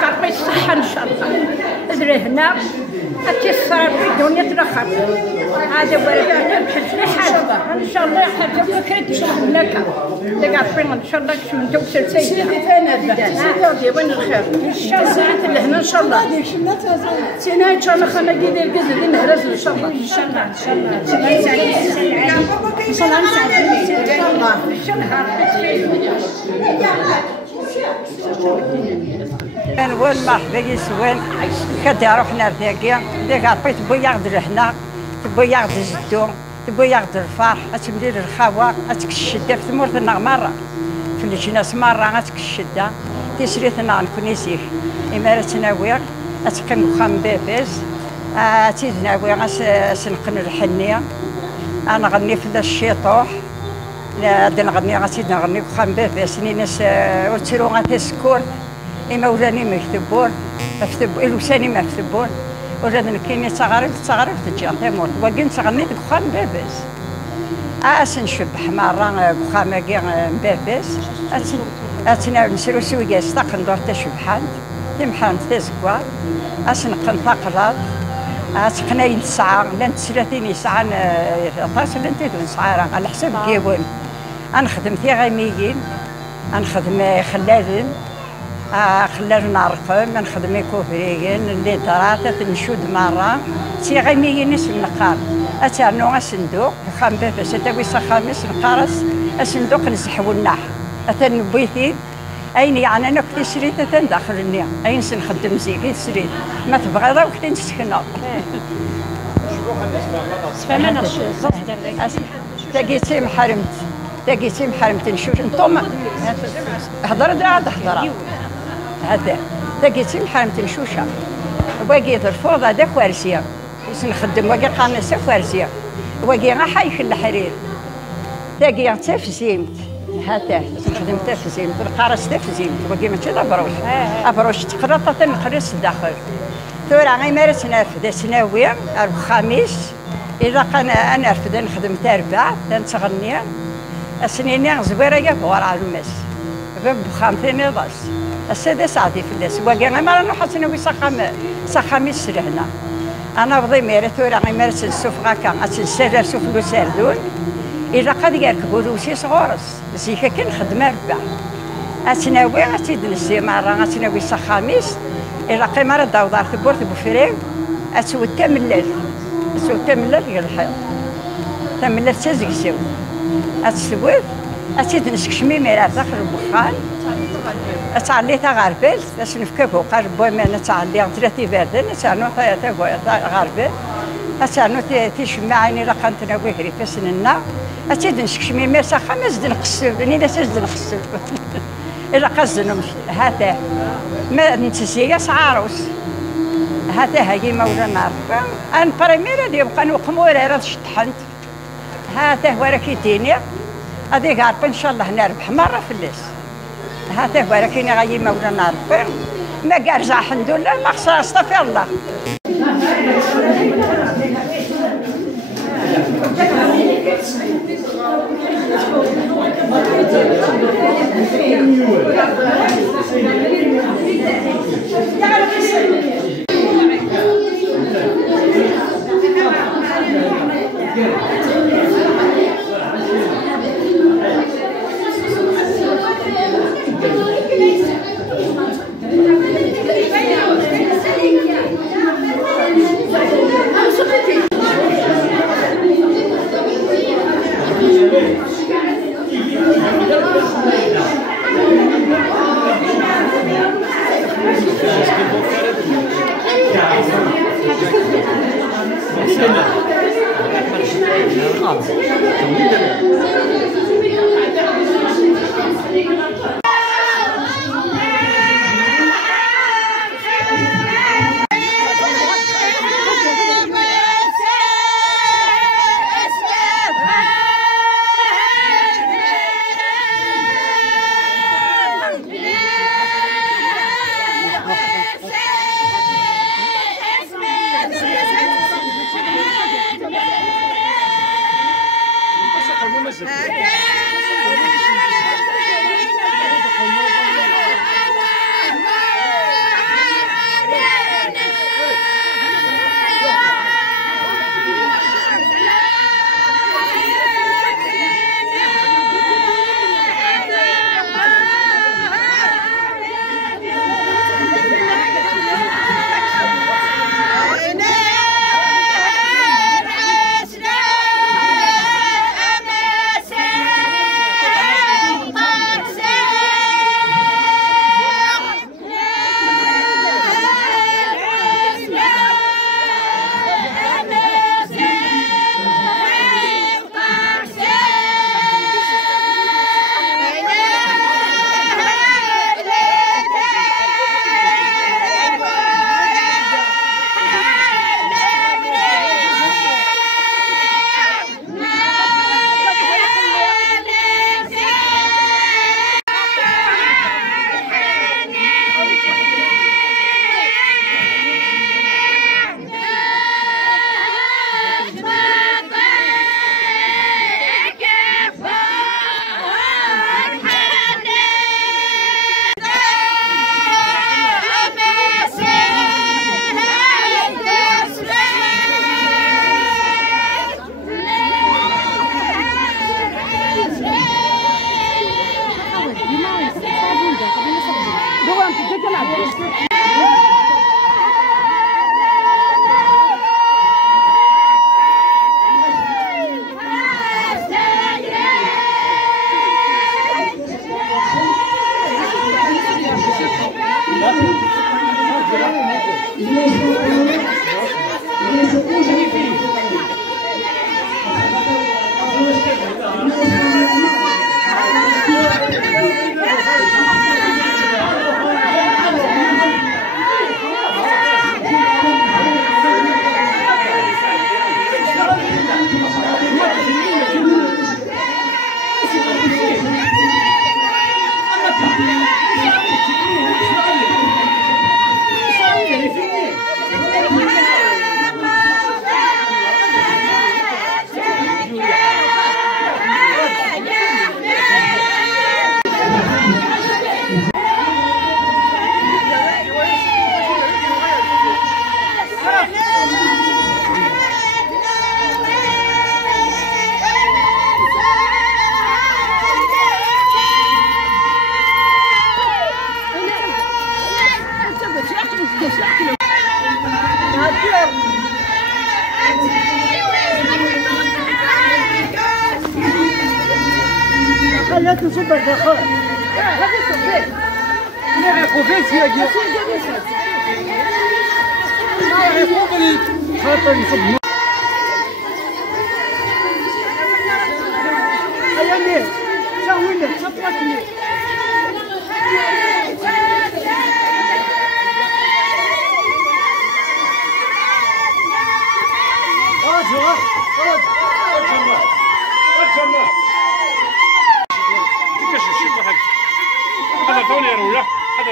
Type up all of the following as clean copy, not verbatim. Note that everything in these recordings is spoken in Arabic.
تعطي الصحة إن شاء الله. أدري هنا أتصار في الدنيا ترخص. هذا ورد أنا بحس لي حاجة إن شاء الله حاجة بكرة لك. لقى إن شاء الله كش من توصل سيدنا. هذا وين الخير؟ إن شاء الله هنا إن شاء الله. سينا إن شاء الله خلنا جيد الجزء اللي نهرس إن شاء الله. إن شاء الله إن شاء الله. إن شاء الله إن شاء الله. نقول مرحبا يسوان كدا روحنا لذاكيا ديك عطيت بو ياخد الهنا تبو ياخد الزدو تبو ياخد الفرح تمدي للخوا عتك الشده في ثمورتنا مرة في الجناس مرة عتك الشده تسريتنا نكون يسيف إما تناوير أتقيم خام باباز تيد ناوي سنقن الحنية أنا غني في الشيطوح لا نغني غاسيد نغني خام باباز ناس وترو غاتسكور إما ولاني مكتبون مكتب الوساني مكتبون ولاد كاينين تغرب تجي تموت وكين تغني بخام باباس نشبح مرة بخاماكي باباس أتنا نسرو سويا استقن دور تشبحان تمحان تزكوا نقن تقرض أتقناين ساعة لان 30 ساعة طاس لان تدون ساعة على حسب كيون نخدم في غيميين نخدم خلادين خلال نعرفهم نخدم كوفريين اللي درات نشود مرة سي غيميين نسم نقار أتعنو الصندوق خام باباس تاوي خامس نقارس الصندوق نسحو النح أتنبيثي أين يعني أنا كنت شريت داخل النية أين سنخدم زيكي شريت ما تبغى ذا وقت نسكنها فما تاقيتي محرمت نشوف انتم هضر هذا حضر هذا تاقيتي محرمت نشوشها باقي الرفوض هذاك وارسيه نخدم باقي قانصه وارسيه باقي غا حيخ الحرير تاقي تفزيمت هذا نخدم تفزيمت القارص تفزيمت باقي ماشي ابروش تقرط نقرص الداخل ثورة غير مارس نرفد سناوية الخميس إذا كان أنا نرفد نخدم تربع تنتغني السنين زويرة يبغى على المس باب بخامتين ضاس السادس عادي في الناس واقع ما رانا حاسين وي سخاميس هنا أنا بضي ميرة ثورة غير مارس السوف غاكا أتنسر سوف لو سردون إذا قد يركبوا لوسي صغورس زيكا كنخدم ربع أتناوي أتيد نسي مرة أتناوي سخاميس إلا قيمة داو دار تبورت بوفريم أسود تملل غير الحيط تملل تزق سو أتسوي أتيد نسكشمي ميرا داخل البخان أتعلي غاربل باش نفككو قربوا ما نتعلي ثلاثي باردن أتعنو غاربل أتعنو تيشمعني لقنت ناوي هري سننا أتيد نسكشمي ميرا خمس نقصر نينا سجد نقصر إلا قصدنا هذا ما نتسياس عروس هذا هي مولانا عرفة أنا بريميرا دي يبقى نقمور راه شطحنت هذا هو راه كيديني هذيك عارفة إن شاء الله نربح مرة في الليس هذا هو راه كاين غير مولانا عرفة ما كارجع الحمد لله ما خسر استغفر الله خليت نصبر داخل هذه صبيت انا غيقوفيت يا جي ما غيقوفني خاطر نصب هيا ليه شاوي لك صبرتني هذا ثاني يا رويا هذا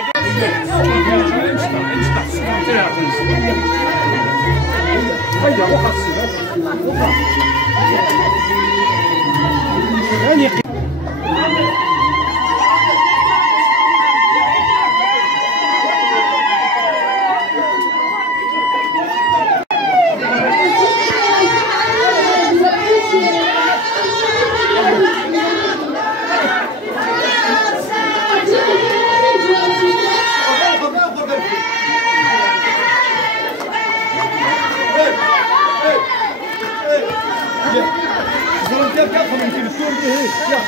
يا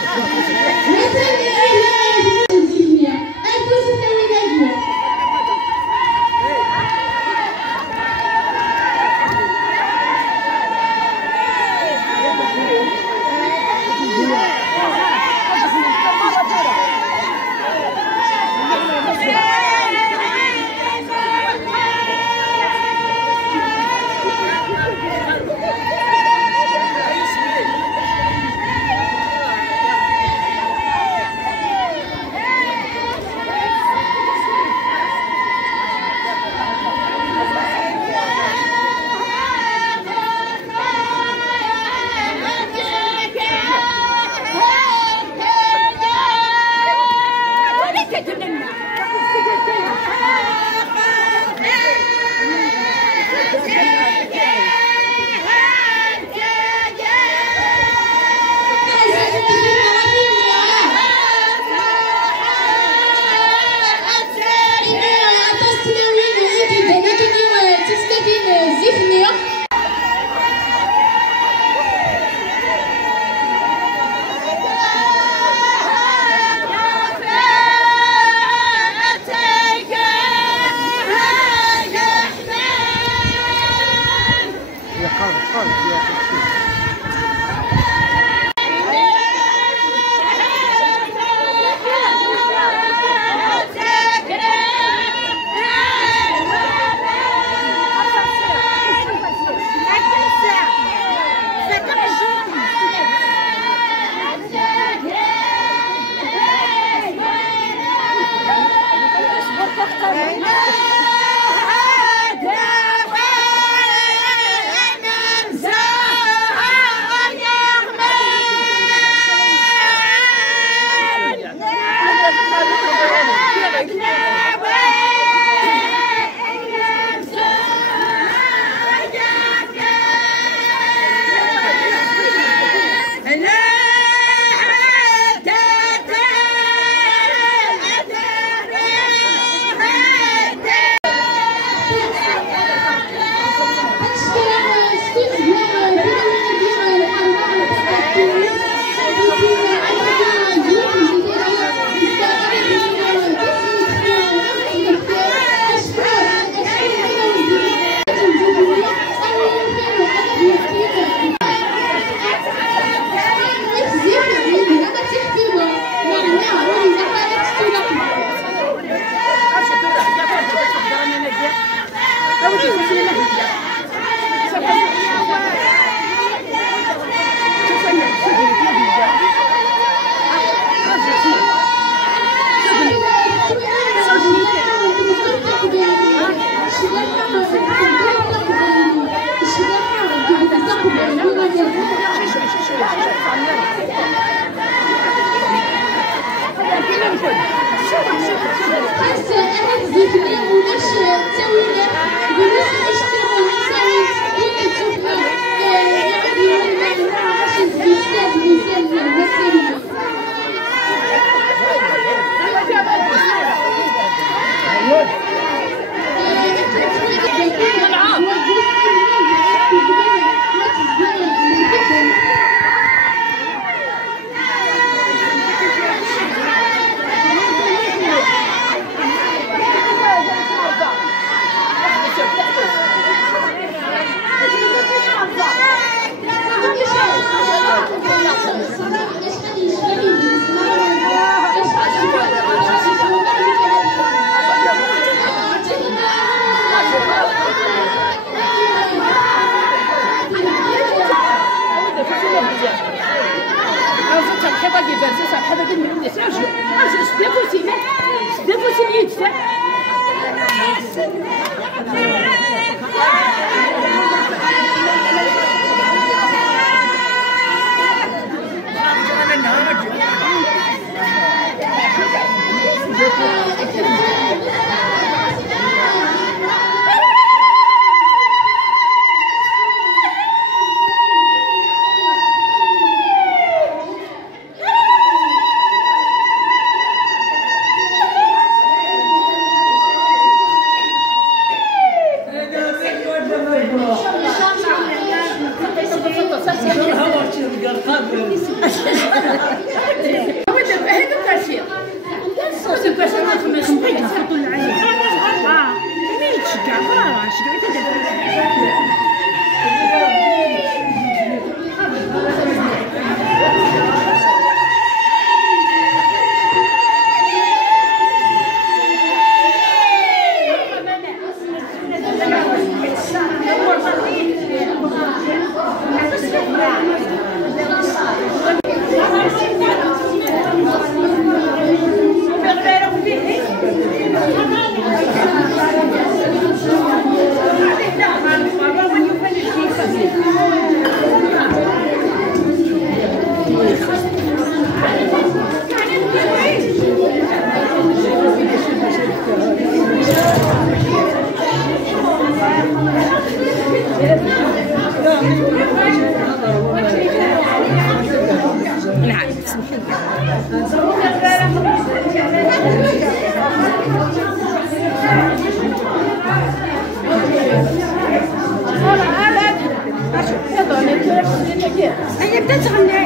هي بدات تغني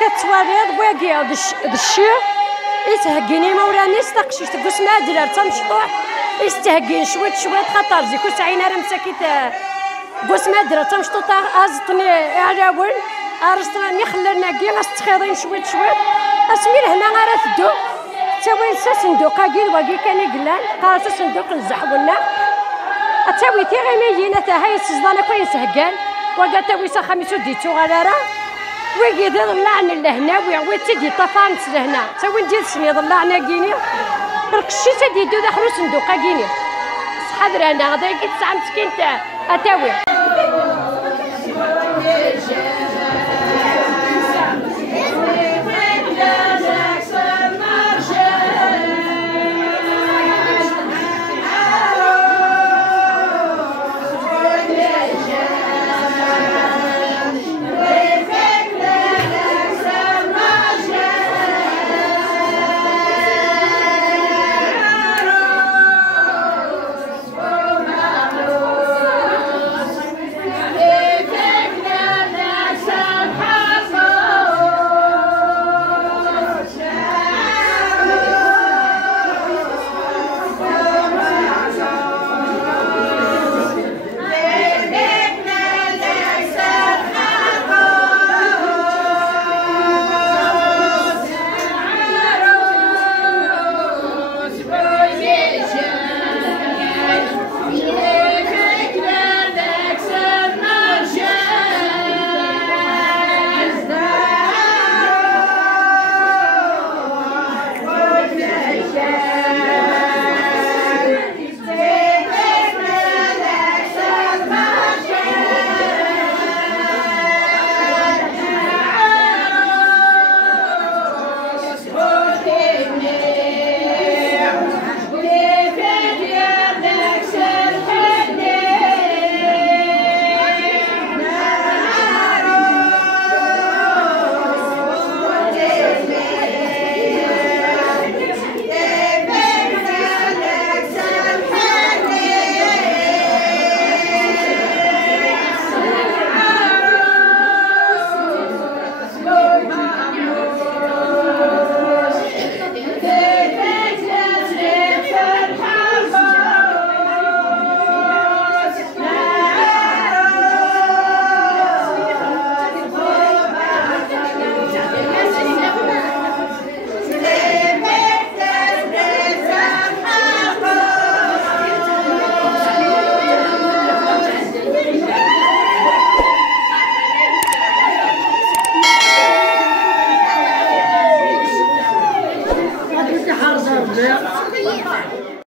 كتواريض واقي هاد الشيء يتهكيني موراني استقشيش تقوس ما درار تمشطوح يستهكين شويت خاطر زيكو سعينا راه مساكيت قوس ما درار تمشطوح ازطني عراول ارستراني خلرنا كي غاستخيضين شويت اسمي لهنا غير تدو تاوي صندوق كاين واقي كان يقلان قارص صندوق نزحولنا تاوي تي غيمينا تا هاي السزدانه كويس هكان وقا تاوي سا خميسو ديتو غرارا ويجي ضلعني لهنا ويتدي طفانت لهنا تاوي ندير سني ضلعنا كيني القشي تدي دو داخل صندوق كيني صحاب رانا غدا كي تسعه مسكين تاع اتاوي